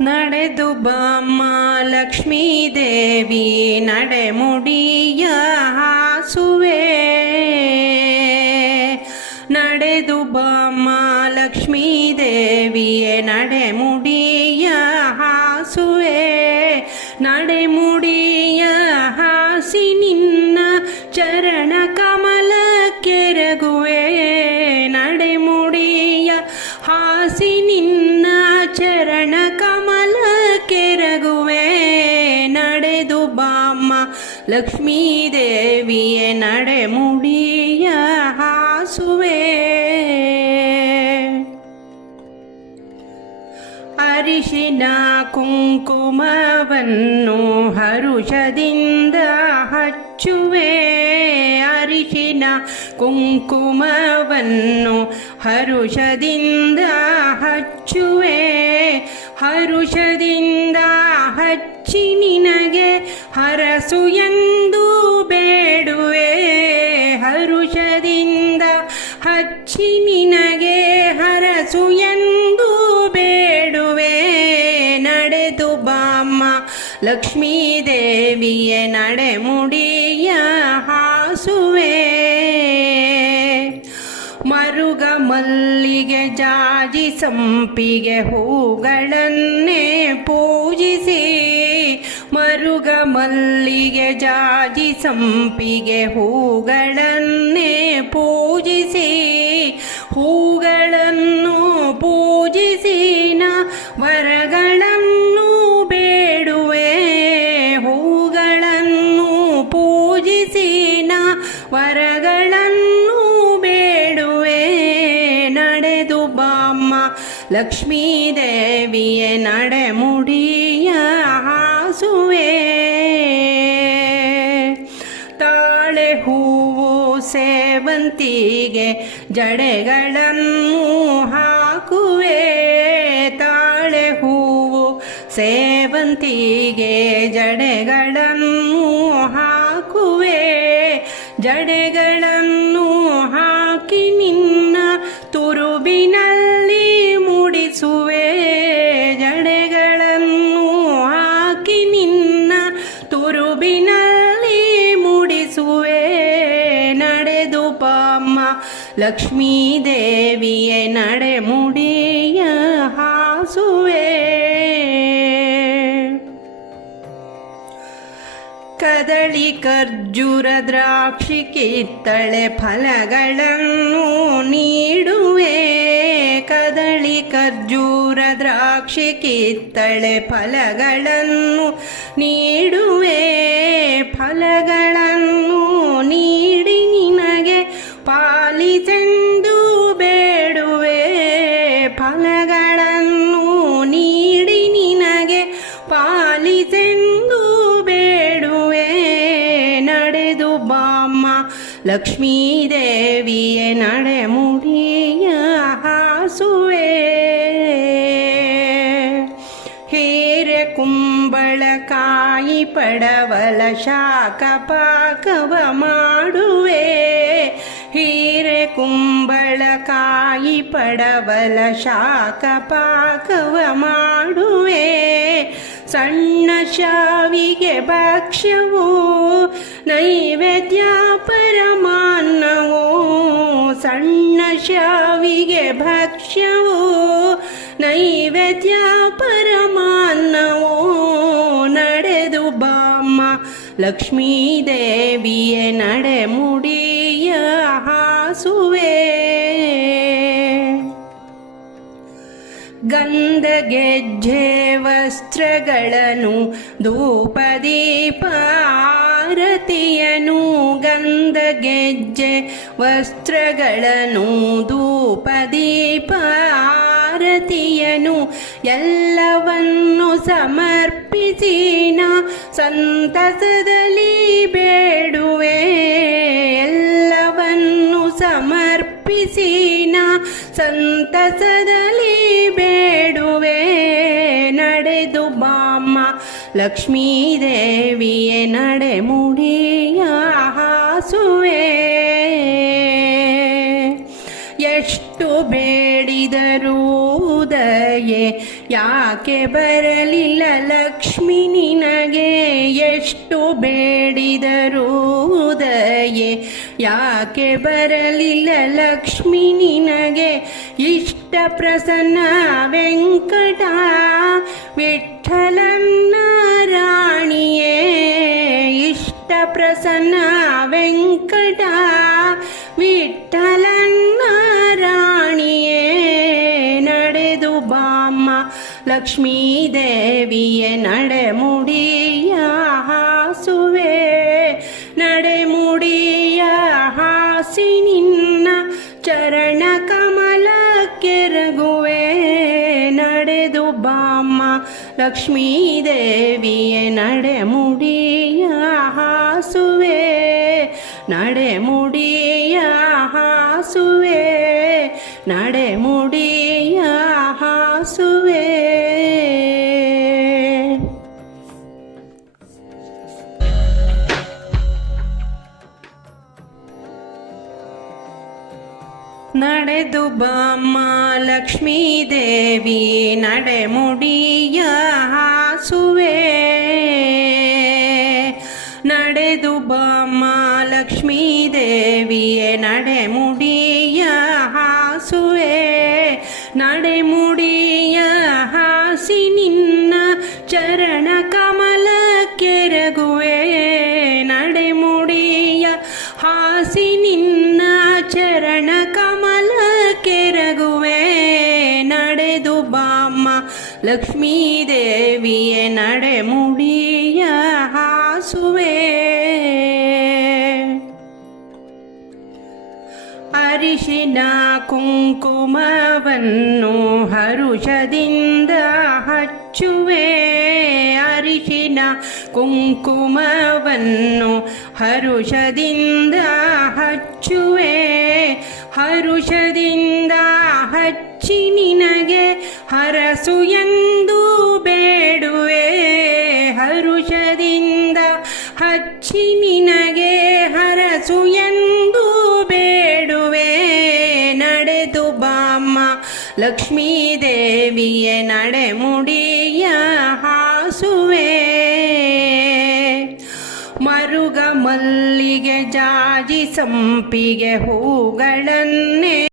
ನಡೆದು ಬಾಮ್ಮ ಲಕ್ಷ್ಮೀ ದೇವಿ ನಡೆಮುಡಿಯ ಹಾಸುವೆ. ನಡೆದು ಬಾಮ್ಮ ಲಕ್ಷ್ಮೀ ದೇವಿಯೇ ನಡೆಮುಡಿಯ ಹಾಸುವೆ. ನಡೆಮುಡಿಯ ಹಾಸಿ ನಿನ್ನ ಚರಣ ಕಮಲ ಕೆರಗುವೆ. ನಡೆಮುಡಿಯ ಹಾಸಿ ನಿನ್ನ ಚರಣ ಕಮಲ ಕೆರಗುವೆ. ನಡೆದು ಬಾಮ್ಮ ಲಕ್ಷ್ಮೀ ದೇವಿಯೇ ನಡೆಮುಡಿಯ ಹಾಸುವೆ. ಅರಿಶಿನ ಕುಂಕುಮವನ್ನು ಹರುಷದಿಂದ ಹಚ್ಚುವೆ. ಅರಿಶಿನ ಕುಂಕುಮವನ್ನು ಹರುಷದಿಂದ ಹಚ್ಚುವೆ. ಹರುಷದಿಂದ ಹಚ್ಚಿ ನಿನಗೆ ಹರಸು ಎಂದು ಬೇಡುವೆ. ಹರುಷದಿಂದ ಹಚ್ಚಿ ನಿನಗೆ ಹರಸು ಎಂದು ಬೇಡುವೆ. ನಡೆದು ಬಾಮ್ಮ ಲಕ್ಷ್ಮೀ ದೇವಿಯೇ ನಡೆಮುಡಿಯ ಹಾಸುವೆ. ಮರುಗ ಮಲ್ಲಿಗೆ ಜಾಜಿ ಸಂಪಿಗೆ ಹೂಗಳನ್ನೇ ಪೂಜಿಸಿ. ಮರುಗ ಮಲ್ಲಿಗೆ ಜಾಜಿ ಸಂಪಿಗೆ ಹೂಗಳನ್ನೇ ಪೂಜಿಸಿ. ಹೂಗಳನ್ನು ಪೂಜಿಸಿ ನಾ ವರಗಳನ್ನು ಬೇಡುವೆ. ಹೂಗಳನ್ನು ಪೂಜಿಸಿ ನಾ ವರಗಳನ್ನು ಬೇಡುವೆ. ನಡೆದು ಬಾಮ್ಮ ಲಕ್ಷ್ಮೀ ದೇವಿಯೇ ನಡೆಮುಡಿಯ ಹಾಸುವೆ. ತಾಳೆ ಹೂವು ಸೇವಂತಿಗೆ ಜಡೆಗಳನ್ನು ಹಾಕುವೆ. ತಾಳೆ ಹೂವು ಸೇವಂತಿಗೆ ಜಡೆಗಳನ್ನು ಹಾಕುವೆ. ಜಡೆಗಳನ್ನು ಹಾಕಿ ನಿನ್ನ ತುರುಬಿನಲ್ಲಿ ಮುಡಿಸುವೆ. ಜಡೆಗಳನ್ನು ಹಾಕಿ ನಿನ್ನ ತುರುಬಿನಲ್ಲಿ ಮುಡಿಸುವೆ. ನಡೆದು ಬಾಮ್ಮ ಲಕ್ಷ್ಮೀ ದೇವಿಯೇ ನಡೆಮುಡಿಯ ಹಾಸುವೆ. ಕದಳಿ ಖರ್ಜೂರ ದ್ರಾಕ್ಷಿ ಕಿತ್ತಳೆ ಫಲಗಳನ್ನು ನೀಡುವೆ. ಕದಳಿ ಖರ್ಜೂರ ದ್ರಾಕ್ಷಿ ಕಿತ್ತಳೆ ಫಲಗಳನ್ನು ನೀಡುವೆ. ಫಲಗಳನ್ನು ನೀಡಿ ನಿನಗೆ ಪಾಲಿಸೆಂದು ಬೇಡುವೆ. ಫಲಗಳನ್ನು ನೀಡಿ ನಿನಗೆ ಪಾಲಿಸೆಂದು ಬೇಡುವೆ. ನಡೆದು ಬಾಮ್ಮ ಲಕ್ಷ್ಮೀ ದೇವಿಯೇ ನಡೆಮುಡಿಯ ಹಾಸುವೆ. ಹೀರೆ ಕುಂಬಳಕಾಯಿ ಪಡವಲ ಶಾಖ ಪಾಕವ ಮಾಡುವೆ. ಹೀರೆ ಕುಂಬಳಕಾಯಿ ಪಡವಲ ಶಾಖ ಪಾಕವ ಮಾಡುವೆ. ಸಣ್ಣ ಶಾವಿಗೆ ಭಕ್ಷ್ಯವೋ ನೈವೇದ್ಯ ಪರಮಾನ್ನವೋ. ಸಣ್ಣ ಶಾವಿಗೆ ಭಕ್ಷ್ಯವೋ ನೈವೇದ್ಯ ಪರಮಾನ್ನವೋ. ನಡೆದು ಬಾಮ್ಮ ಲಕ್ಷ್ಮೀ ದೇವಿಯೇ ನಡೆಮುಡಿಯ ಹಾಸುವೆ. ಗಂಧ ಗೆಜ್ಜೆ ವಸ್ತ್ರಗಳನ್ನು ಧೂಪದೀಪ ಆರತಿಯನು. ಗಂಧ ಗೆಜ್ಜೆ ವಸ್ತ್ರಗಳನ್ನು ಧೂಪದೀಪ ಆರತಿಯನು ಎಲ್ಲವನ್ನು ಸಮರ್ಪಿಸಿ ನಾ ಸಂತಸದಲ್ಲಿ ಬೇಡುವೆ. ಎಲ್ಲವನ್ನು ಸಮರ್ಪಿಸಿ ನಾ ಸಂತಸದಲ್ಲಿ ಬೇಡುವೆ. ನಡೆದು ಬಾಮ್ಮ ಲಕ್ಷ್ಮೀ ದೇವಿಯೇ ನಡೆಮುಡಿಯ ಹಾಸುವೆ. ಎಷ್ಟು ಬೇಡಿದರೂ ದಯೆ ಯಾಕೆ ಬರಲಿಲ್ಲ ಲಕ್ಷ್ಮಿ ನಿನಗೆ ಎಷ್ಟು ಬೇಡಿದರೂ ದಯೆ ಯಾಕೆ ಬರಲಿಲ್ಲ ಲಕ್ಷ್ಮಿ ನಿನಗೆ ಇಷ್ಟ ಪ್ರಸನ್ನ ವೆಂಕಟ ವಿಠ್ಠಲನ್ನ ರಾಣಿಯೇ ಇಷ್ಟ ಪ್ರಸನ್ನ ವೆಂಕಟ ವಿಠ್ಠಲನ್ನ ರಾಣಿಯೇ ನಡೆದು ಬಾಮ್ಮ ಲಕ್ಷ್ಮೀ ದೇವಿಯೇ ನಡೆಮುಡಿಯ ಹಾಸುವೆ ನಡೆಮುಡಿಯ ಹಾಸಿ ನಿನ್ನ ಚರಣ ಕಮಲ ಕೆರಗುವೆ ನಡೆದು ಬಾಮ್ಮ ಲಕ್ಷ್ಮೀ ದೇವಿಯೇ ನಡೆಮುಡಿಯ ಹಾಸುವೆ ನಡೆಮುಡಿಯ ಹಾಸುವೆ ನಡೆಮುಡಿಯ ಹಾಸುವೆ ನಡೆದು ಬಾಮ್ಮ ಲಕ್ಷ್ಮೀ ದೇವಿ ನಡೆಮುಡಿಯ ಹಾಸುವೆ ನಡೆದು ಬಾಮ್ಮ ಲಕ್ಷ್ಮೀ ದೇವಿಯೇ ನಡೆಮುಡಿಯ ಹಾಸುವೆ ನಡೆಮುಡಿಯ ಹಾಸಿ ನಿನ್ನ ಚರಣ ಕಮಲ ಕೆರಗುವೆ ನಡೆಮುಡಿಯ ಹಾಸಿ ನಿನ್ನ ಚರಣ ಕಮಲ ಕೆರಗುವೆ ನಡೆದು ಬಾಮ್ಮ ಲಕ್ಷ್ಮೀ ದೇವಿಯೇ ನಡೆಮುಡಿಯ ಹಾಸುವೆ ಅರಿಶಿನ ಕುಂಕುಮವನ್ನು ಹರುಷದಿಂದ ಹಚ್ಚುವೆ ಅರಿಶಿನ ಕುಂಕುಮವನ್ನು ಹರುಷದಿಂದ ಹಚ್ಚುವೆ ಹರುಷದಿಂದ ಹಚ್ಚಿ ನಿನಗೆ ಹರಸು ಎಂದು ಬೇಡುವೆ ಹರುಷದಿಂದ ಹಚ್ಚಿ ನಿನಗೆ ಹರಸು ಎಂದು ಬೇಡುವೆ ನಡೆದು ಬಾಮ್ಮ ಲಕ್ಷ್ಮೀ ದೇವಿಯೇ ನಡೆಮುಡಿಯ ಹಾಸುವೆ ಮರುಗ ಮಲ್ಲಿಗೆ ಜಾಜಿ ಸಂಪಿಗೆ ಹೂಗಳನ್ನೇ